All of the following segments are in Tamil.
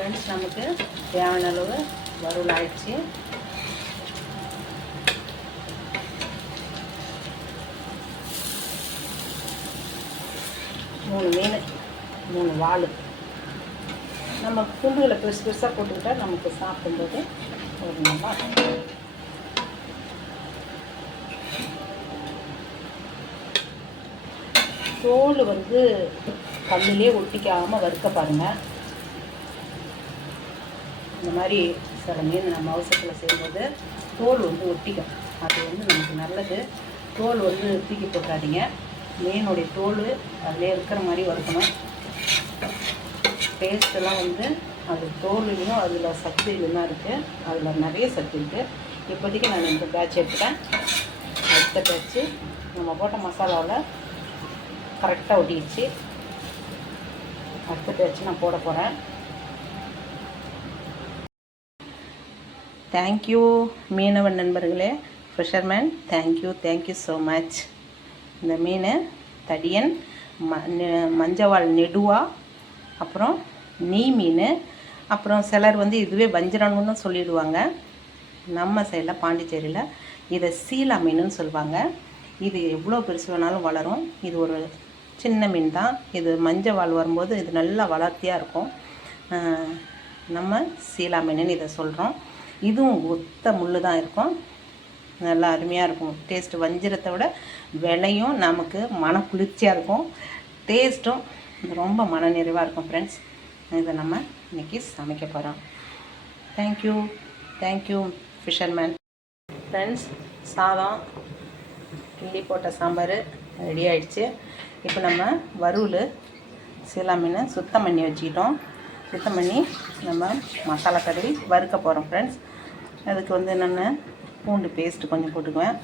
ஃப்ரெண்ட்ஸ் நமக்கு தேவையான அளவு வறுவல் ஆயிடுச்சு. மூணு மீன் மூணு வாள் நம்ம துண்டுகளை பெருசு பெருசாக போட்டுக்கிட்டா நமக்கு சாப்பிடும்போது ஒரு நல்லா தோல் வந்து கல்லிலே ஒட்டிக்காமல் வறுக்க பாருங்கள் இந்த மாதிரி சில மீன் நம்ம அவசரத்தில் செய்யும்போது தோல் வந்து ஒட்டிக்கும். அது வந்து நமக்கு நல்லது. தோல் வந்து தூக்கி போட்டாதீங்க மீனுடைய தோல் அதிலே இருக்கிற மாதிரி வறுக்கணும். டேஸ்ட்டெல்லாம் வந்து அது தோல்லையும் அதில் சத்து தான் இருக்குது அதில் நிறைய சத்து இருக்குது இப்போதைக்கு நான் இந்த பேட்ச் எடுத்துட்டேன். அடுத்த பேட்ச்சு நம்ம போட்ட மசாலாவில் கரெக்டாக ஒட்டிடுச்சு. அடுத்த பேட்ச் நான் போட போகிறேன் தேங்க்யூ மீனவன் நண்பர்களே. Fisherman thank you thank you so much இந்த மீன் தடியன் ம நெ- மஞ்சவாள் நெடுவா அப்புறம் நீ மீன் அப்புறம் சிலர் வந்து இதுவே வஞ்சிரம்னு சொல்லிடுவாங்க. நம்ம சைடில் பாண்டிச்சேரியில் இதை சீலா மீனுன்னு சொல்லுவாங்க. இது எவ்வளோ பெருசு வேணாலும் வளரும். இது ஒரு சின்ன மீன் தான். இது மஞ்சள் வரும்போது இது நல்லா வளர்த்தியாக இருக்கும். நம்ம சீலா மீனுன்னு இதை சொல்கிறோம் இதுவும் ஒத்த முள் தான் இருக்கும். நல்லா அருமையாக இருக்கும். டேஸ்ட்டு வஞ்சிரத்தை விட விலையும் நமக்கு மன குளிர்ச்சியாக இருக்கும். டேஸ்ட்டும் ரொம்ப மன நிறைவாக இருக்கும் ஃப்ரெண்ட்ஸ் இதை நம்ம இன்னைக்கு சமைக்க போகிறோம் தேங்க்யூ தேங்க்யூ ஃபிஷர்மேன் ஃப்ரெண்ட்ஸ் சாதம் கிள்ளி போட்ட சாம்பார் ரெடி ஆயிடுச்சு. இப்போ நம்ம வறுவல் சீலா மீனை சுத்தம் பண்ணி வச்சுக்கிட்டோம். சுத்தம் பண்ணி நம்ம மசாலா தடவி வறுக்க போகிறோம் ஃப்ரெண்ட்ஸ் அதுக்கு வந்து என்னென்ன பூண்டு பேஸ்ட்டு கொஞ்சம் போட்டுக்குவேன்.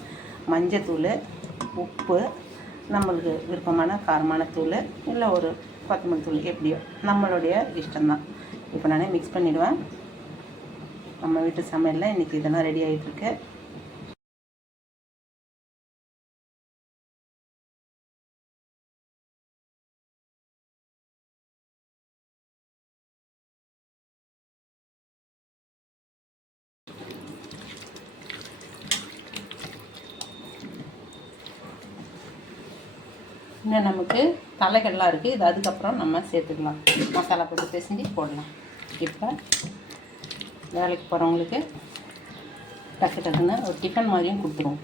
மஞ்சத்தூள் உப்பு நம்மளுக்கு விருப்பமான காரமான தூள் இல்லை ஒரு கொத்தமல்லி தூள் எப்படியோ. நம்மளுடைய இஷ்டம்தான். இப்போ நானே மிக்ஸ் பண்ணிவிடுவேன் நம்ம வீட்டு சமையலில் இன்றைக்கி இதெல்லாம் ரெடி ஆகிட்டுருக்கு இன்னும் நமக்கு தலைகள்லாம் இருக்குது இது அதுக்கப்புறம் நம்ம சேர்த்துக்கலாம். மசாலா போட்டு பிசைஞ்சு போடலாம். இப்போ வேலைக்கு போகிறவங்களுக்கு டக்கு டக்குன்னு ஒரு டிஃபன் மாதிரியும் கொடுத்துருவோம்.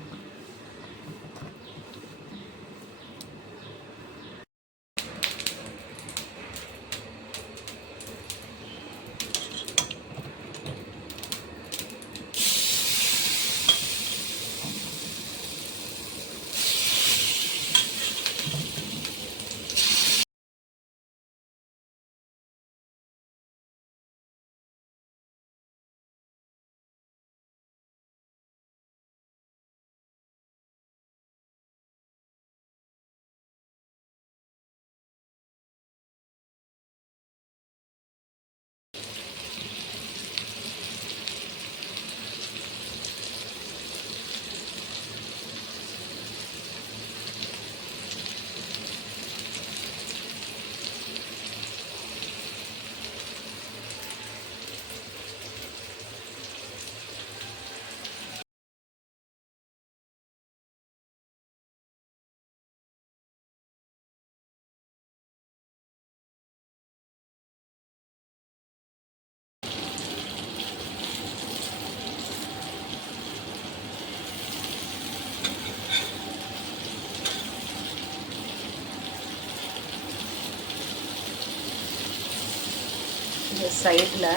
இந்த சைடில்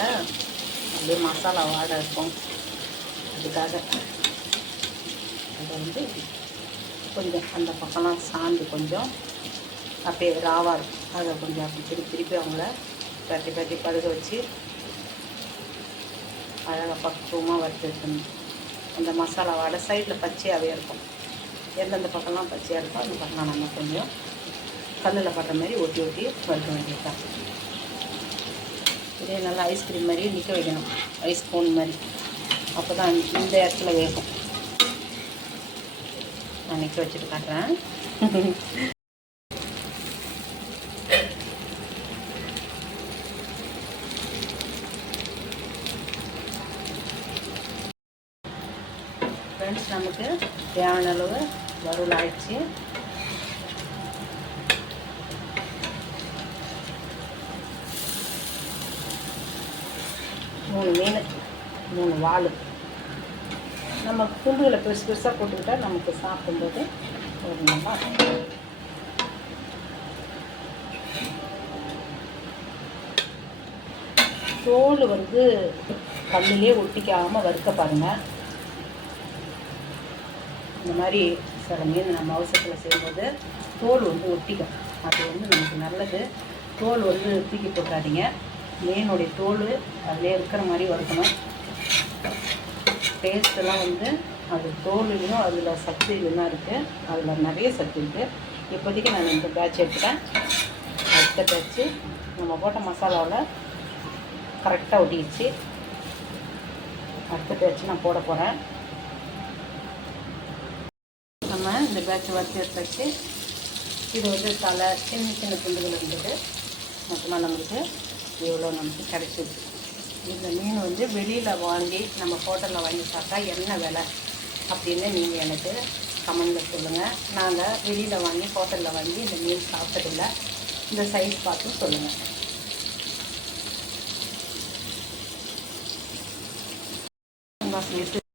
அப்படியே மசாலா வாடை இருக்கும். அதுக்காக அதை வந்து கொஞ்சம் அந்த பக்கம்லாம் சாந்து கொஞ்சம் அப்படியே ராவாக இருக்கும். அதை கொஞ்சம் அப்படி திருப்பி திருப்பி அவங்கள பரட்டி பரட்டி பழுக வச்சு அழகாக பக்குவமாக வறுத்து வைக்கணும் அந்த மசாலா வாடை சைடில் பச்சையாகவே இருக்கும். எந்தெந்த பக்கம்லாம் பச்சையாக இருக்கோ அந்த பக்கம் நம்ம கொஞ்சம் கல்லில் படுற மாதிரி ஒட்டி ஒட்டி வறுக்க வேண்டியதுதான். இதே நல்லா ஐஸ்கிரீம் மாதிரி நிற்க வைக்கணும். ஐஸ் ஸ்பூன் மாதிரி. அப்போ தான் இந்த இடத்துல வேகும். நான் நிற்க வச்சுட்டு காட்டுறேன். ஃப்ரெண்ட்ஸ் நமக்கு தேவையான அளவு வறுவல் ஆயிடுச்சு மூணு மீன் மூணு வால் நம்ம துண்டுகளை பெருசு பெருசாக போட்டுக்கிட்டால் நமக்கு சாப்பிடும்போது ஒரு நல்லா தோல் வந்து கல்லிலே ஒட்டிக்காமல் வறுக்க பாருங்கள் இந்த மாதிரி சில மீன் நம்ம அவசரத்தில் செய்யும்போது தோல் வந்து ஒட்டிக்கும். அது வந்து நமக்கு நல்லது. தோல் வந்து தூக்கி போட்டாதீங்க மீனுடைய தோல் அதிலே இருக்கிற மாதிரி வறுக்கணும். டேஸ்ட்டெல்லாம் வந்து அது தோல்லையும் அதில் சத்து இதெல்லாம் இருக்குது அதில் நிறைய சத்து இருக்குது இப்போதைக்கு நான் இந்த பேட்ச் எடுத்துட்டேன். அடுத்த பேட்ச்சு நம்ம போட்ட மசாலாவில் கரெக்டாக ஒட்டிடுச்சு அடுத்த பேட்ச் நான் போட போகிறேன் நம்ம இந்த பேட்ச் வறுத்து எடுத்தாச்சு இது வந்து தலை சின்ன சின்ன துண்டுகள் இருந்தது. மொத்தமாக நம்மளுக்கு இவ்வளோ நமக்கு கிடைச்சிது. இந்த மீன் வந்து வெளியில் வாங்கி நம்ம ஹோட்டலில் வாங்கி சாப்பிட்டா என்ன விலை அப்படின்னு நீங்கள் எனக்கு கமெண்டில் சொல்லுங்கள் நாங்கள் வெளியில் வாங்கி ஹோட்டலில் வாங்கி இந்த மீன் சாப்பிட்டதில்ல. இந்த சைஸ் பார்த்து சொல்லுங்கள் வாசனை எடுத்து